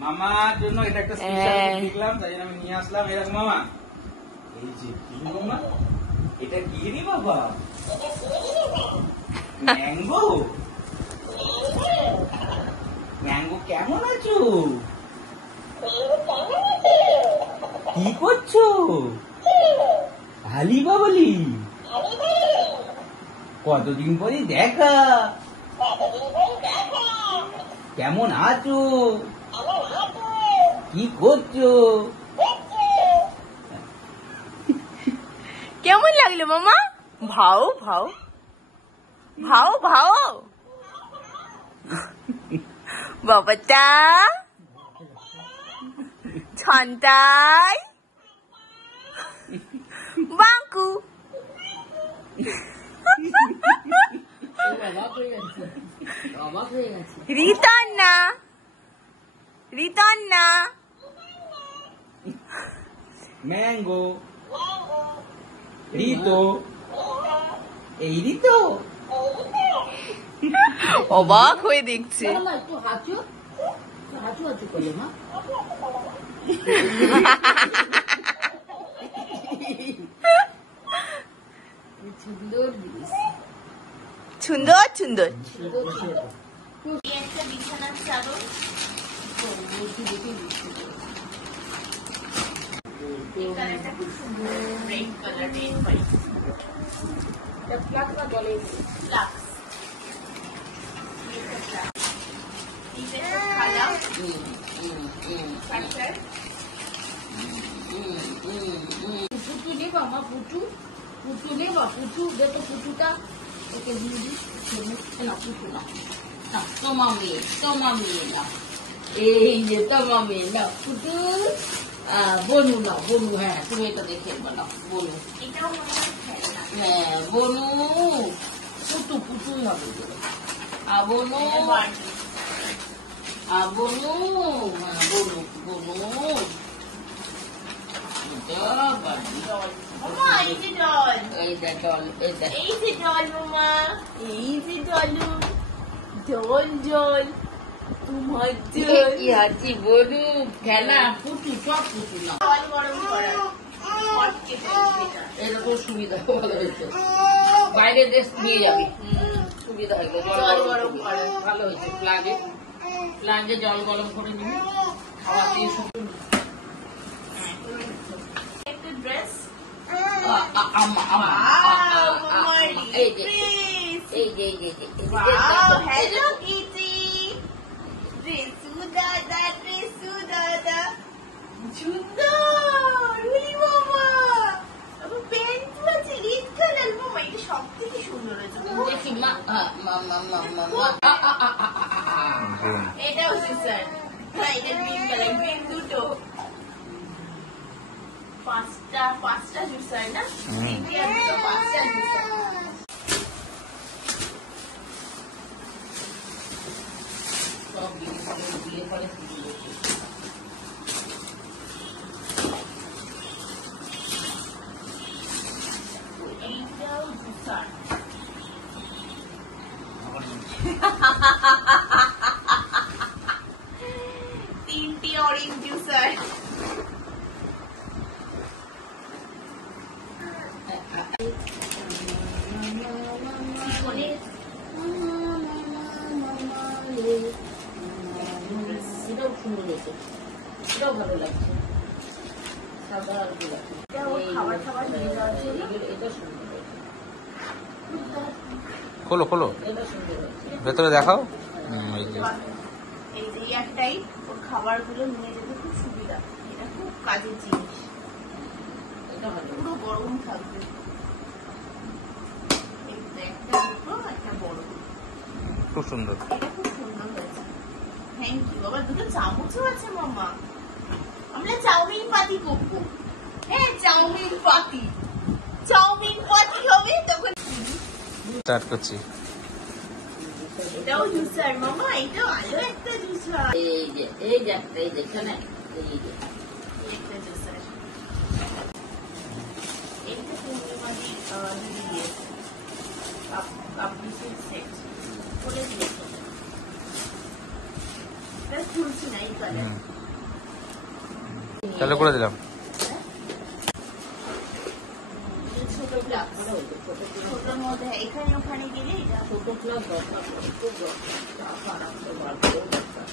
মামার জন্য এটা একটা স্পেশাল দেখলাম, তাই জন্য আমি নিয়ে আসলাম। এরকম মামা, এই যে কি মামা, এটা কি রে বাবা? ম্যাঙ্গো। ম্যাঙ্গো কেমন আছো? কি করছো? হালি বাবলি, কতদিন পরে দেখা। কেমন আছো? কি করছো? কেমন লাগলো মামা? ভাও ভাও ভাও ভাও বাবাটা ছন্তাই বাঙ্কু রিতন্না রিতন্না ম্যাঙ্গো, রিতো, এই রিতো অবাক হয়ে দেখছে। একটু হাঁচু হাঁচু হাঁচু করলে মা। সুন্দর জিনিস, সুন্দর সুন্দর। একটা বিছানার চাদর খুব সুন্দর, red colour, red white. Flask না জলে? ফ্লাক্স। পুটু নেবা মা, পুটু পুটু নেবা, পুটু দে তো পুটুটা ওকে দিয়ে দিস। না পুটু না, তোমার মেয়ে না, এই যে তোমার মেয়ে না পুটু। বনু না, বনু, হ্যাঁ তুমি এটা দেখে বলো বনু। হ্যাঁ বনু, পুটু পুটু হবে বনু, বনু, বনু বনু। খেলা পুটু, সব পুটু না। এরকম সুবিধা ভালো হয়েছে, বাইরে দেশ নিয়ে যাবি, সুবিধা হয়ে গেল। জল গরম করে ভালো হয়েছে, প্লাগে জল গরম করে নিবি, খাওয়া দিয়ে শুধু ড্রেস। এটাও স্যার, এটা গ্রিন কালার, গ্রিন দুটো, পাঁচটা জুসার না, তিনটে আর দুটো, পাঁচটা জুসার। সব দিয়ে পরে এইটাও জুসার। তিনটি অরেঞ্জ জুসার। এটাও সুন্দর হয়েছে, এটাও ভালো লাগছে, সাদা আর গোলাপি। খাবার নিয়ে যাওয়ার জন্য এটা সুন্দর হয়েছে। খোলো খোলো, এটা সুন্দর হয়েছে, ভেতরে দেখাও। এই যে একটাই ওর খাবার গুলো নিয়ে যেতে খুব সুবিধা, এটা খুব কাজের জিনিস, এটা ভালো, পুরো গরম থাকবে। একটা দুটো, একটা বড়, খুব সুন্দর। এটা খুব সুন্দর হয়েছে। Thank you. আবার দুটো চামচও আছে মামা, আমরা চাউমিন পাতি করবো। হ্যাঁ চাউমিন পাতি হবে তখন। স্টার্ট করছি। এটাও জুসার মামা, এটাও আলো একটা জুসার। এই যে একটা, এই যে এখানে, এই যে একটা জুসার। এটা পূর্ণিমাদি দিদি দিয়েছে, পাবলিশের সেট করে দিয়েছে। খুলছি না এই কালার। চালু করে দিলাম। ছোট গ্লাস, ছোটর মধ্যে এখানে ওখানে গেলে এটা ছোট ক্লাস দরকার পড়ে, খুব দরকার। চা খারাপ তো বার করেও দরকার।